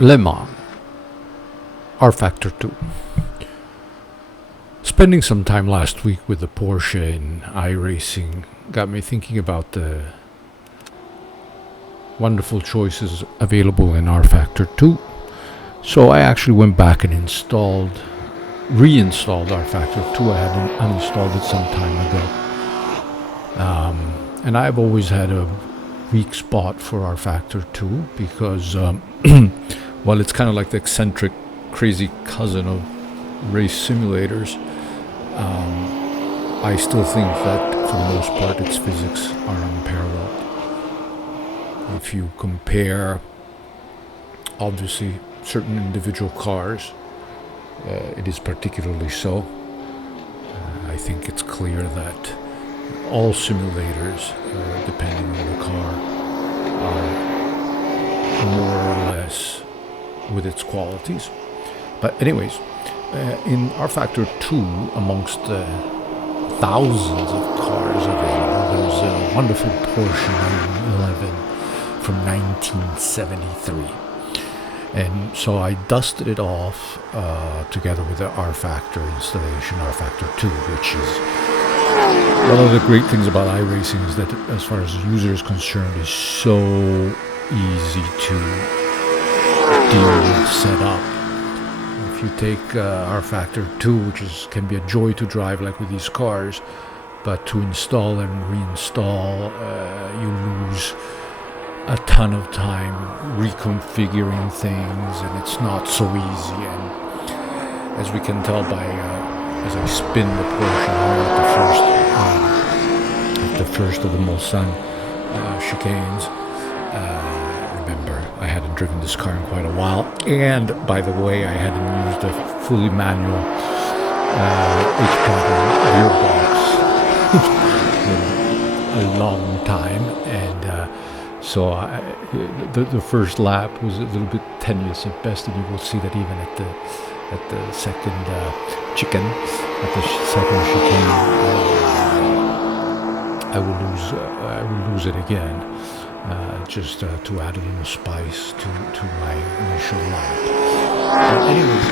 Le Mans rFactor2. Spending some time last week with the Porsche in iRacing got me thinking about the wonderful choices available in rFactor2. So I actually went back and reinstalled rFactor2. I had uninstalled it some time ago. And I've always had a weak spot for rFactor2 because, well, it's kind of like the eccentric, crazy cousin of race simulators. I still think that for the most part its physics are unparalleled. If you compare, obviously, certain individual cars, it is particularly so. I think it's clear that all simulators, depending on the car, are more or less with its qualities. But anyways, in rFactor2, amongst the thousands of cars available, there's a wonderful Porsche 911 from 1973. And so I dusted it off together with the rFactor installation, rFactor2, which is one of the great things about iRacing is that as far as the user is concerned, is so easy to deal with, set up. If you take rFactor2, which can be a joy to drive like with these cars, but to install and reinstall, you lose a ton of time reconfiguring things, and it's not so easy. And as we can tell by as I spin the Porsche here at the first of the Mulsanne chicanes. Remember, I hadn't driven this car in quite a while, and by the way, I hadn't used a fully manual gearbox in a long time, and so the first lap was a little bit tenuous at best, and you will see that even at the second second chicane, I will lose it again, just to add a little spice to my initial lap. Anyways,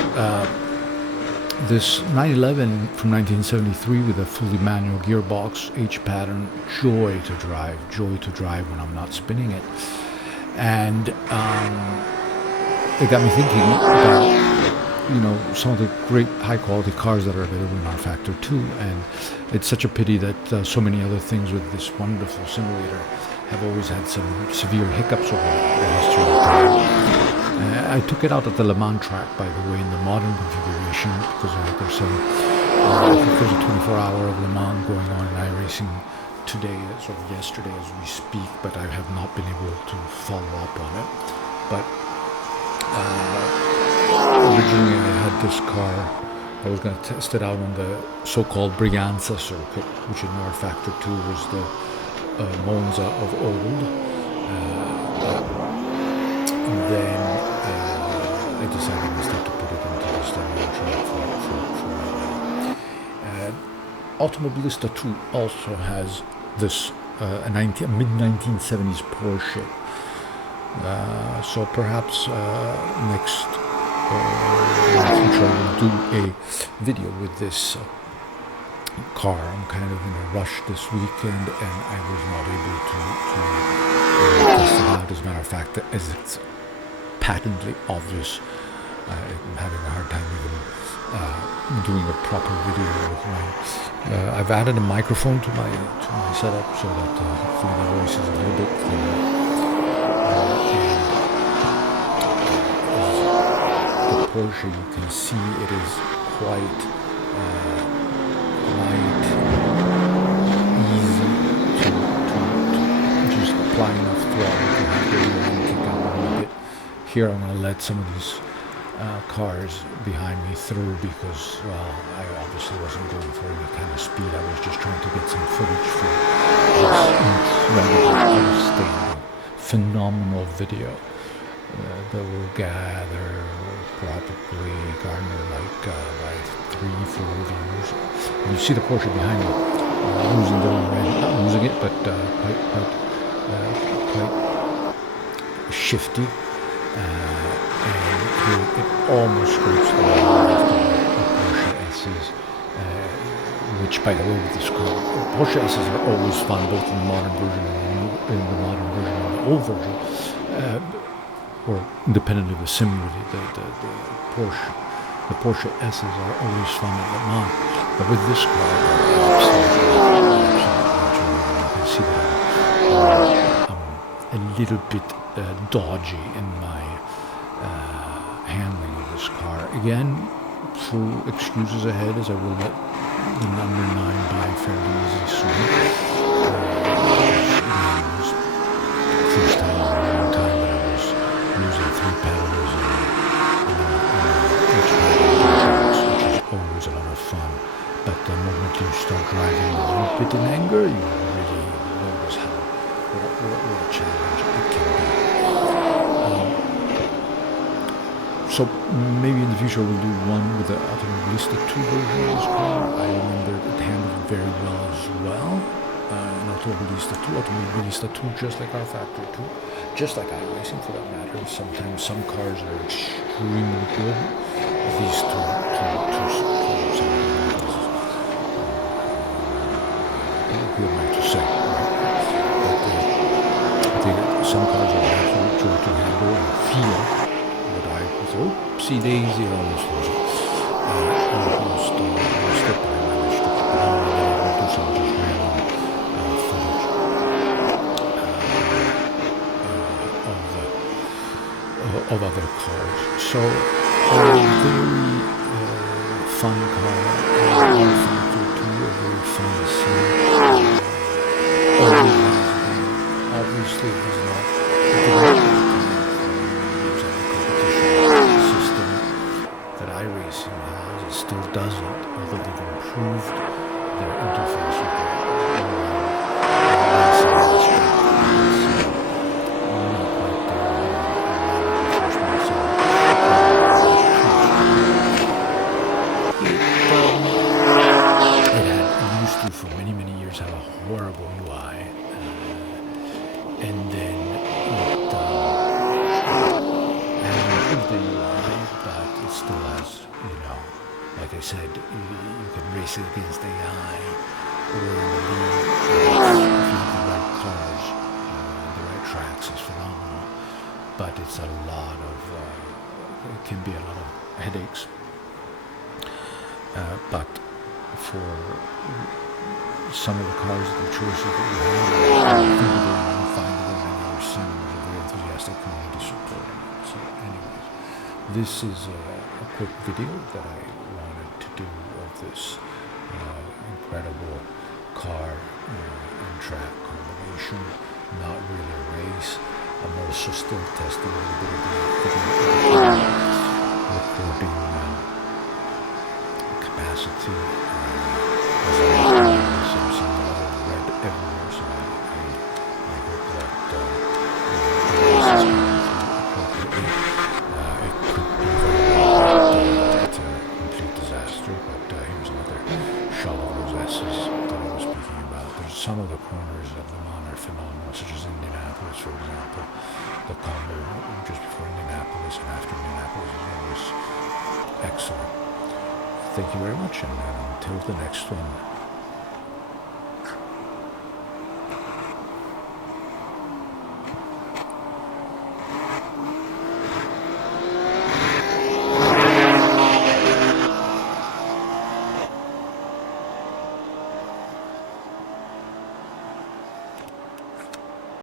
this 911 from 1973 with a fully manual gearbox, H pattern, joy to drive when I'm not spinning it. And it got me thinking about, some of the great high-quality cars that are available in rFactor2, and it's such a pity that so many other things with this wonderful simulator have always had some severe hiccups over the history of time. I took it out at the Le Mans track, by the way, in the modern configuration, because there's a 24-hour of Le Mans going on in iRacing today, sort of yesterday as we speak, but I have not been able to follow up on it. But originally I had this car, I was going to test it out on the so-called Brianza circuit, which in rFactor2 was the Monza of old. And then I decided instead to put it into this Le Mans track for right now. Automobilista 2 also has this a mid-1970s Porsche. So perhaps next future I will do a video with this car. I'm kind of in a rush this weekend, and I was not able to test it out. As a matter of fact, as it's patently obvious, I'm having a hard time even doing a proper video with my. I've added a microphone to my setup so that hopefully the voice is a little bit clearer. The Porsche, you can see it is quite light, easy to just apply enough throttle to have the rear end kick out a little bit. Here I'm going to let some of these cars behind me through because, well, I obviously wasn't going for any kind of speed. I was just trying to get some footage for this incredible, outstanding, phenomenal video that will probably garner like 3-4 views. And you see the Porsche behind me losing the already, not losing it, but quite shifty. And here it almost scrapes the line of the Porsche S's, which, by the way, with this car, Porsche S's are always fun, both in the modern version and in the modern version and the old version, or independent of the sim, really. The Porsche S's are always fun at Le Mans, but with this car, absolutely, you can see that I'm a little bit dodgy in my handling of this car. Again, full excuses ahead, as I will let the number 9 by fairly easy soon. Again, it was the first time in a long time that I was using 3 pedals and each pedal gearbox, which is always a lot of fun. But the moment you start driving a little bit in anger, you really notice what a challenge it can be. So maybe in the future we'll do one with the Automobilista 2 version of this car. I remember it handled very well as well. And Automobilista 2, just like rFactor2, just like iRacing for that matter. Sometimes some cars are extremely good. These two who am I to say, right? But I think some cars are absolute joy to handle and feel. Oopsie daisy, almost was it. Almost it, but I managed to keep it on, and then I will do some just random footage of other cars. So, very fun car, rFactor2, a very fun scene. Obviously, it was not iRacing has. It still doesn't, although they've improved their interface with the racing industry. Not quite it used to, for many, many years, have a horrible UI. And then it has improved the UI, but it still has, like I said, you can race it against AI, or if you have the right cars, the right tracks is phenomenal. But it's a lot of, it can be a lot of headaches. But for some of the cars, the choices that you have, you think about it and find it in your sim. There's a very enthusiastic community supporting it. So anyways, this is a quick video that I wanted to do of this incredible car and track combination. Not really a race. I'm also still testing a little bit of the recording capacity. As I was seeing a lot of red everywhere, so I hope that the race is going through appropriately. It could be very well it's a complete disaster, but here's another shot of those S's that I was speaking about. There's some of the corners at Le Mans are phenomenal, such as Indianapolis, for example. The combo just before Indianapolis and after Indianapolis is always excellent. Thank you very much, and until the next one.